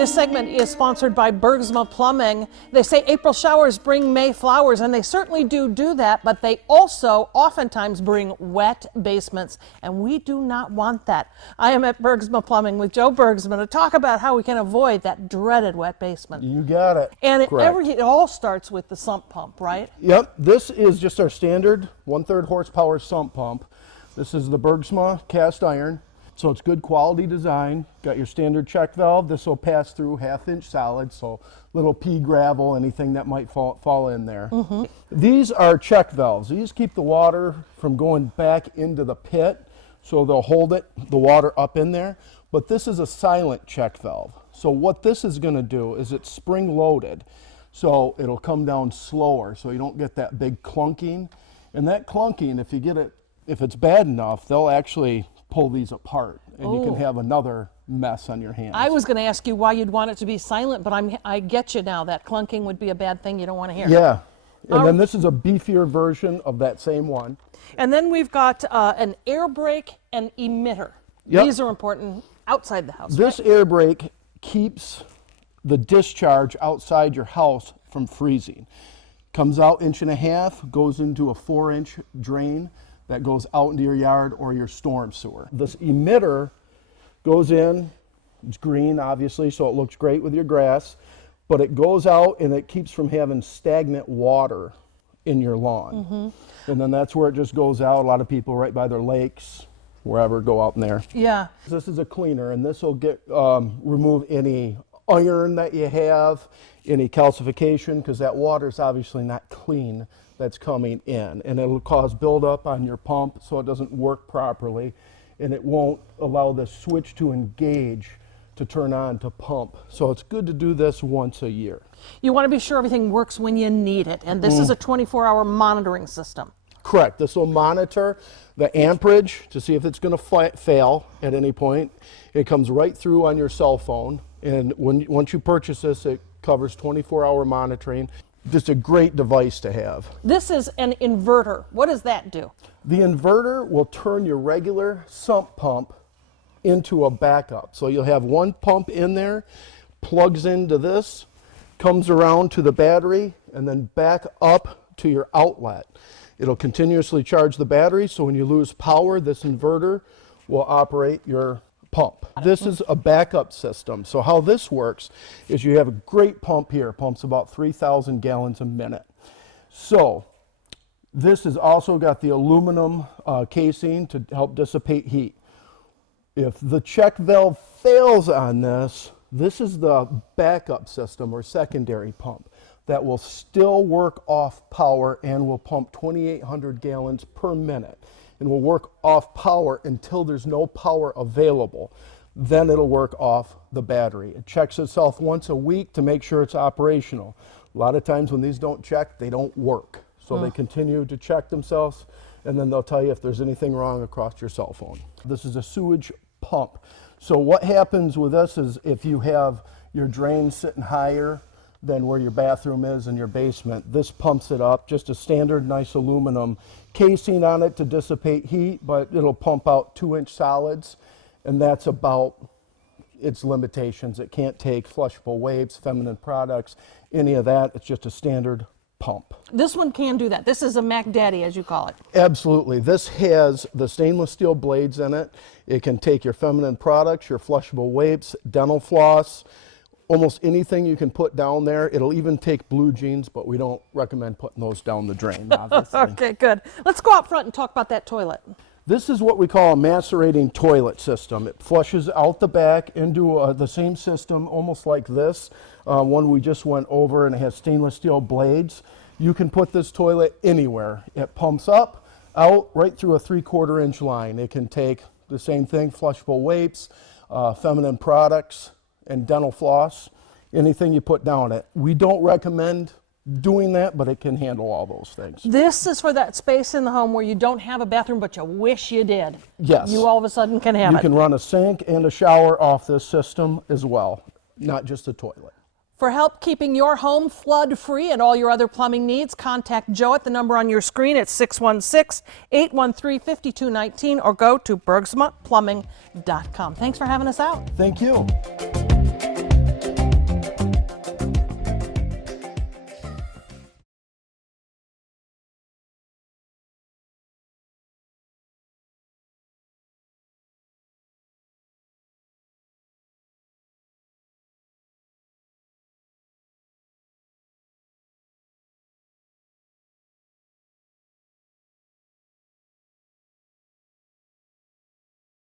This segment is sponsored by Bergsma Plumbing. They say April showers bring May flowers, and they certainly do that, but they also oftentimes bring wet basements, and we do not want that. I am at Bergsma Plumbing with Joe Bergsma to talk about how we can avoid that dreaded wet basement. You got it. And it all starts with the sump pump, right? Yep, this is just our standard 1/3 horsepower sump pump. This is the Bergsma cast iron. So it's good quality design. Got your standard check valve. This will pass through 1/2 inch solid, so little pea gravel, anything that might fall in there. Mm-hmm. These are check valves. These keep the water from going back into the pit, so they'll hold the water up in there. But this is a silent check valve. So what this is going to do is it's spring loaded, so it'll come down slower, so you don't get that big clunking. And that clunking, if it's bad enough, they'll actually pull these apart, and you can have another mess on your hands. I was going to ask you why you'd want it to be silent, but I get you now. That clunking would be a bad thing you don't want to hear. Yeah, and then this is a beefier version of that same one. And then we've got an air brake and emitter. Yep. These are important outside the house. This air brake keeps the discharge outside your house from freezing. Comes out 1.5 inches, goes into a 4-inch drain that goes out into your yard or your storm sewer. This emitter goes in, it's green obviously, so it looks great with your grass, but it goes out and it keeps from having stagnant water in your lawn. Mm-hmm. And then that's where it just goes out. A lot of people right by their lakes, wherever, go out in there. Yeah. This is a cleaner, and this will remove any iron that you have, any calcification, because that water is obviously not clean that's coming in, and it'll cause buildup on your pump so it doesn't work properly, and it won't allow the switch to engage to turn on to pump. So it's good to do this once a year. You want to be sure everything works when you need it, and this is a 24-hour monitoring system. Correct. This will monitor the amperage to see if it's going to fail at any point. It comes right through on your cell phone, and once you purchase this, it covers 24-hour monitoring. Just a great device to have. This is an inverter. What does that do? The inverter will turn your regular sump pump into a backup. So you'll have one pump in there, plugs into this, comes around to the battery, and then back up to your outlet. It'll continuously charge the battery, so when you lose power, this inverter will operate your pump. This is a backup system. So how this works is you have a great pump here. Pumps about 3,000 gallons a minute. So this has also got the aluminum casing to help dissipate heat. If the check valve fails on this, this is the backup system or secondary pump that will still work off power and will pump 2,800 gallons per minute. And will work off power until there's no power available. Then it'll work off the battery. It checks itself once a week to make sure it's operational. A lot of times when these don't check, they don't work. So they continue to check themselves, and then they'll tell you if there's anything wrong across your cell phone. This is a sewage pump. So what happens with this is if you have your drain sitting higher than where your bathroom is in your basement, this pumps it up. Just a standard nice aluminum casing on it to dissipate heat, but it'll pump out 2-inch solids, and that's about its limitations. It can't take flushable wapes, feminine products, any of that. It's just a standard pump. This one can do that. This is a Mac Daddy, as you call it. Absolutely. This has the stainless steel blades in it. It can take your feminine products, your flushable wapes, dental floss, almost anything you can put down there. It'll even take blue jeans, but we don't recommend putting those down the drain, obviously. Okay, good. Let's go out front and talk about that toilet. This is what we call a macerating toilet system. It flushes out the back into the same system, almost like this, one we just went over, and it has stainless steel blades. You can put this toilet anywhere. It pumps up, out, right through a 3/4 inch line. It can take the same thing, flushable wapes, feminine products, and dental floss, anything you put down it. We don't recommend doing that, but it can handle all those things. This is for that space in the home where you don't have a bathroom, but you wish you did. Yes. You all of a sudden can have it. You can run a sink and a shower off this system as well, not just a toilet. For help keeping your home flood-free and all your other plumbing needs, contact Joe at the number on your screen at 616-813-5219 or go to bergsmaplumbing.com. Thanks for having us out. Thank you.